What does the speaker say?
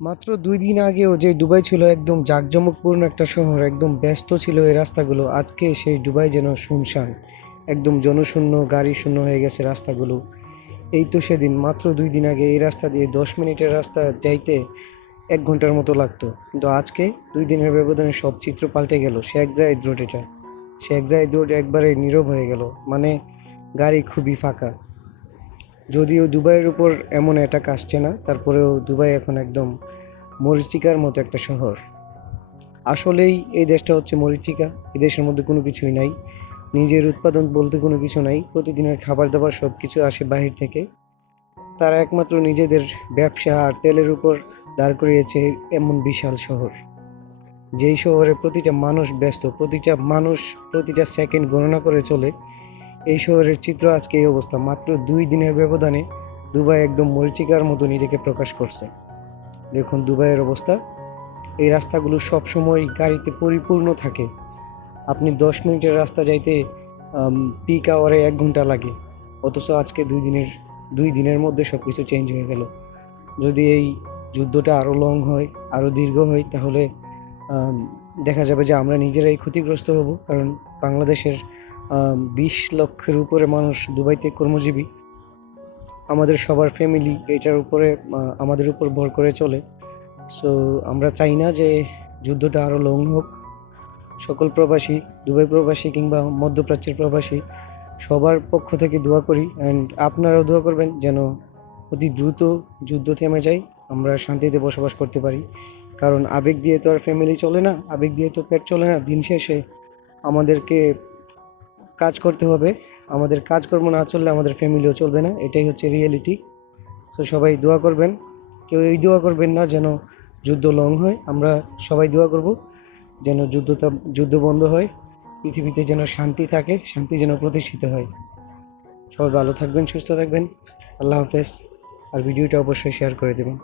মাত্র ২ দিন আগেও যে দুবাই ছিল একদম জাঁকজমকপূর্ণ একটা শহর, একদম ব্যস্ত ছিল এই রাস্তাগুলো, আজকে সেই দুবাই যেন শুনশান, একদম জনশূন্য, গাড়ি শূন্য হয়ে গেছে রাস্তাগুলো। এই তো সেদিন মাত্র ২ দিন আগে এই রাস্তা দিয়ে ১০ মিনিটের রাস্তা যাইতে ১ ঘন্টার মতো লাগতো, কিন্তু আজকে ২ দিনের ব্যবধানে সব চিত্র পাল্টে গেল। শেখ জায়েদ রোড এটা, শেখ জায়েদ রোড একবারে নীরব হয়ে গেল, মানে গাড়ি খুবই ফাঁকা। যদিও দুবাইয়ের উপর এমন অ্যাটাক আসছে না, তারপরেও দুবাই এখন একদম মরীচিকার মতো একটা শহর। আসলেই এই দেশটা হচ্ছে মরীচিকা, এই দেশের মধ্যে কোনো কিছুই নাই, নিজের উৎপাদন বলতে কোনো কিছু নাই, প্রতিদিনের খাবার দাবার সব কিছু আসে বাহির থেকে। তারা একমাত্র নিজেদের ব্যবসা আর তেলের উপর দাঁড় করিয়েছে এমন বিশাল শহর, যেই শহরে প্রতিটা মানুষ ব্যস্ত, প্রতিটা মানুষ প্রতিটা সেকেন্ড গণনা করে চলে। এই শহরের চিত্র আজকে এই অবস্থা, মাত্র ২ দিনের ব্যবধানে দুবাই একদম মরীচিকার মতো নিজেকে প্রকাশ করছে। দেখুন দুবাইয়ের অবস্থা, এই রাস্তাগুলো সবসময় গাড়িতে পরিপূর্ণ থাকে। আপনি ১০ মিনিটের রাস্তা যাইতে পিক আওয়ারে ১ ঘন্টা লাগে, অথচ আজকে ২ দিনের মধ্যে সব কিছু চেঞ্জ হয়ে গেল। যদি এই যুদ্ধটা আরও লং হয়, আরও দীর্ঘ হয়, তাহলে আম, দেখা যাবে যে আমরা নিজেরাই ক্ষতিগ্রস্ত হব, কারণ বাংলাদেশের ২০ লক্ষের উপরে মানুষ দুবাইতে কর্মজীবী। আমাদের সবার ফ্যামিলি এটার উপরে আমাদের উপর ভর করে চলে। সো আমরা চাই না যে যুদ্ধটা আরও লং হোক। সকল প্রবাসী, দুবাই প্রবাসী কিংবা মধ্যপ্রাচ্যের প্রবাসী, সবার পক্ষ থেকে দোয়া করি, অ্যান্ড আপনারাও দোয়া করবেন যেন অতি দ্রুত যুদ্ধ থেমে যায়, আমরা শান্তিতে বসবাস করতে পারি। কারণ আবেগ দিয়ে তো আর ফ্যামিলি চলে না, আবেগ দিয়ে তো পেট চলে না। দিন শেষে আমাদেরকে কাজ করতে হবে, আমাদের কাজকর্ম না চললে আমাদের ফ্যামিলিও চলবে না, এটাই হচ্ছে রিয়েলিটি। সো সবাই দোয়া করবেন, কেউ এই দোয়া করবেন না যেন যুদ্ধ লং হয়, আমরা সবাই দোয়া করব যেন যুদ্ধ বন্ধ হয়, পৃথিবীতে যেন শান্তি থাকে, শান্তি যেন প্রতিষ্ঠিত হয়। সবাই ভালো থাকবেন, সুস্থ থাকবেন, আল্লাহ হাফেজ। আর ভিডিওটা অবশ্যই শেয়ার করে দেবেন।